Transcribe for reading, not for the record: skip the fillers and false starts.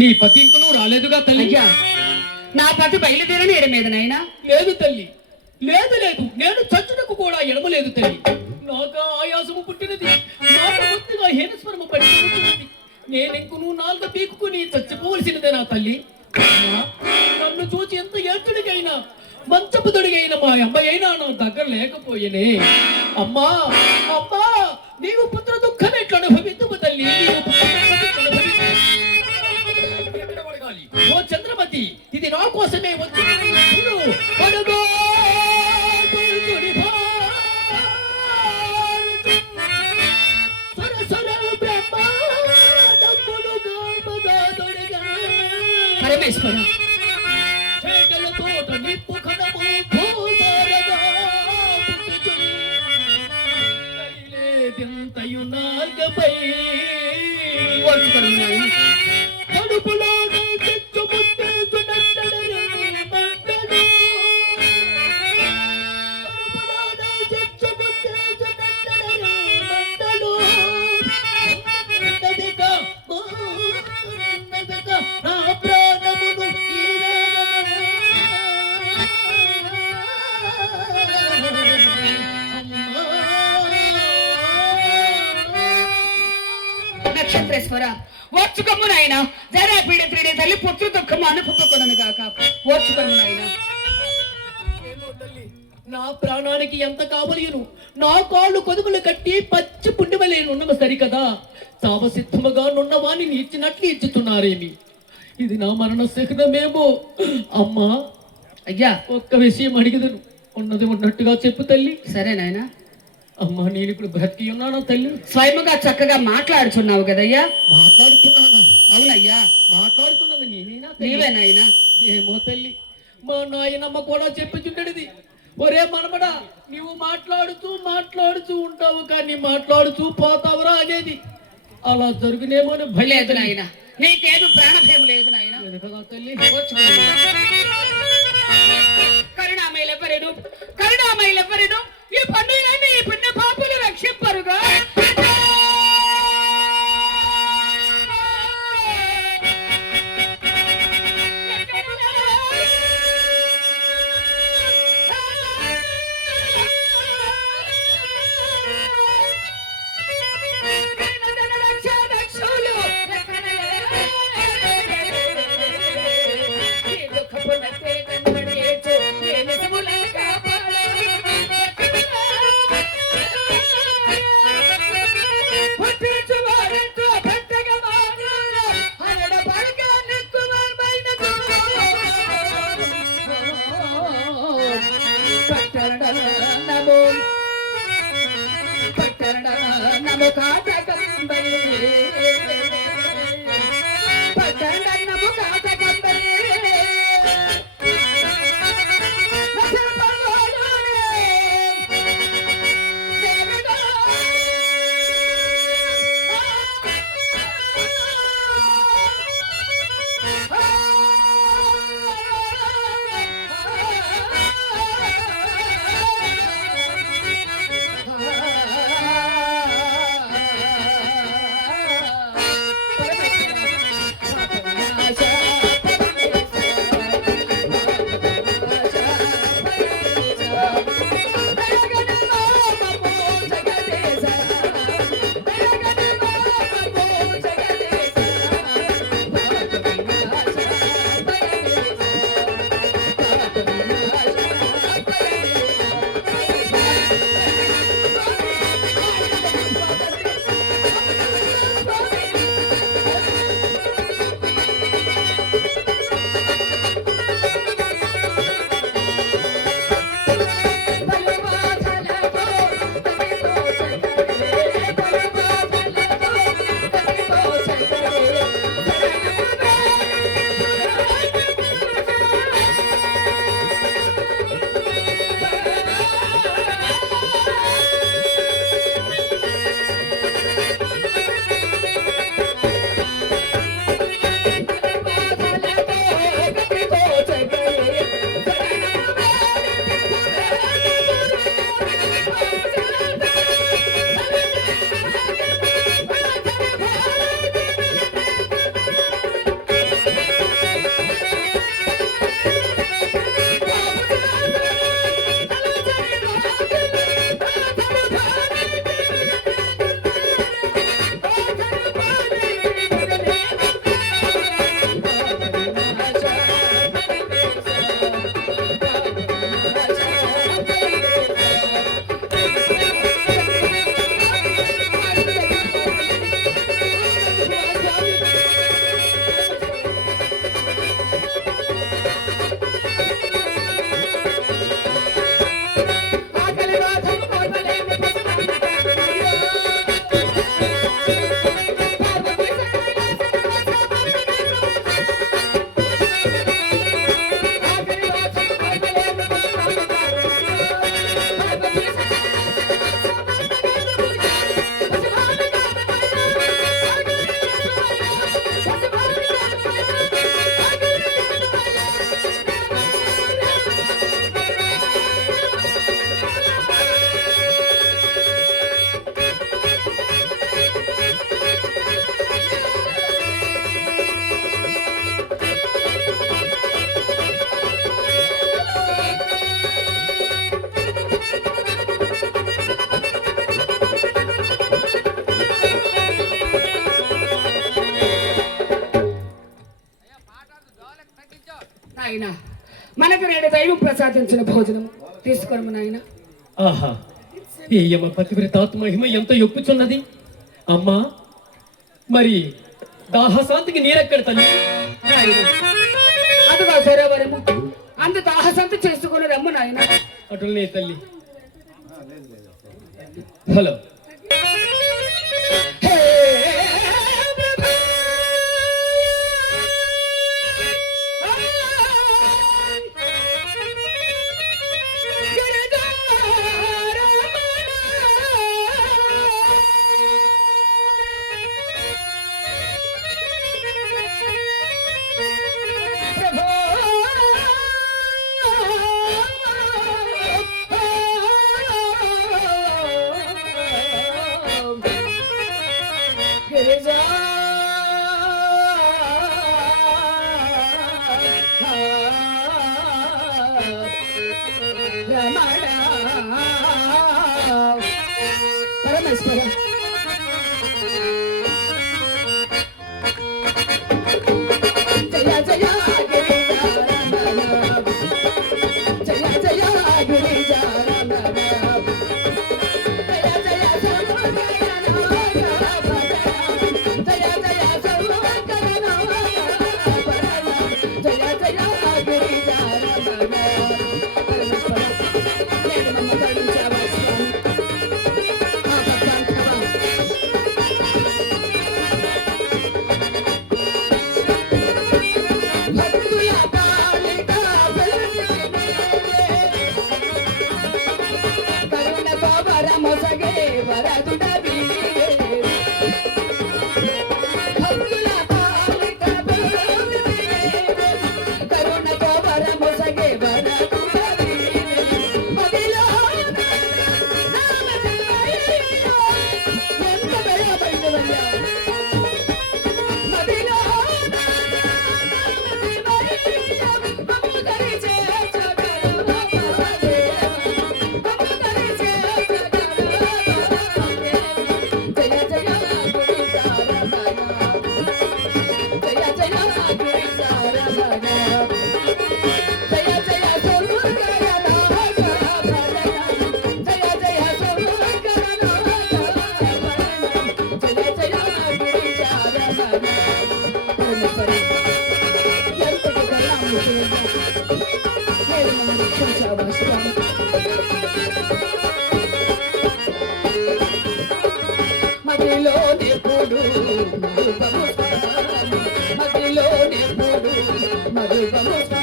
నీ పతి ఇంక నువ్వు రాలేదుగా తల్లి? అయ్యా, నా పతి బయలుదేరని ఎడ మీద నాయనా? లేదు తల్లి, లేదు లేదు, నేను చచ్చుటకు కూడా ఎడమలేదు తల్లి. నాకు ఆయాసము పుట్టినది, నాకు కొద్దిగా హీనస్వరమ పడిపోతున్నది. నేనింకును నాలుగు పీకుని చచ్చిపోవలసినదే నా తల్లి. అమ్మా, నన్ను చూసి ఎంత ఏతుడికైనా మంచపుతుడిగైన మా అమ్మాయి అయినా నా దగ్గర లేకపోయేనే. అమ్మా అమ్మా, నీవు పుత్ర దుఃఖం ఎట్లా అనుభవిద్దుము తల్లి, నీవు పుత్ర దుఃఖం ఎట్లా అనుభవిద్దుము? ఓ చంద్రమతి, ఇది నా కోసమే వచ్చిన పరమేశ్వర, నక్షత్రేశ్వర, ఓర్చుకమ్ము నాయన. జరా పీడిత్రుడి తల్లి పుత్ర దుఃఖము అనుభవకూడను గాక. ఓర్చుకమ్ము నాయన. నా ప్రాణానికి ఎంత కావలేను, నా కాళ్ళు కొదుములు కట్టి పచ్చి పుండివలేనున్నవ సరికదా, చావసిద్ధముగా నున్నవాణి ఇచ్చినట్లు ఇచ్చుతున్నారేమి. ఇది నా మరణ శకునమేమో. అమ్మా అయ్యా, ఒక్క విషయం అడిగదను, ఉన్నది ఉన్నట్టుగా చెప్పు తల్లి. సరే నాయన. అమ్మా, నేను ఇప్పుడు బ్రతికి ఉన్నానా తల్లి? స్వయముగా చక్కగా మాట్లాడుచున్నావు కదయ్యా? మాట్లాడుతున్నానా? అవునయ్యా, మాట్లాడుతున్నది నేనేనా? నీవే నాయనా? ఏమో తల్లి, మా నాయనమ్మ కూడా చెప్పుచుండేది, ఒరే మనమడా, నీవు మాట్లాడుతూ మాట్లాడుతూ ఉంటావు కానీ మాట్లాడుతూ పోతావురా అనేది. అలా జరుగునేమో అని భయం. లేదు నాయన, నీకేమి ప్రాణభయం లేదు నాయన. తల్లి, కరుణామయులెవరెను, కరుణామయులెవరెను, ఈ పండుగని ఈ పుణ్య పాపులు రక్షింపరుగా. నాయన మనకు నేడు దైవం ప్రసాదించిన భోజనం తీసుకొనము నాయన. ఆహా, ఈ యమ పతివ్రతాత్మ మహిమ ఎంత యొప్పుచున్నది. అమ్మా, మరి దాహశాంతికి నీరెక్కడ తల్లి? నాయన అదుగా సరోవరము అందు దాహశాంతి చేసుకుని రమ్ము నాయన. అటులనే తల్లి. హలో. పరమేశ్వర జయ జయ జయ జయ మదిలోనే పొడు మధుపము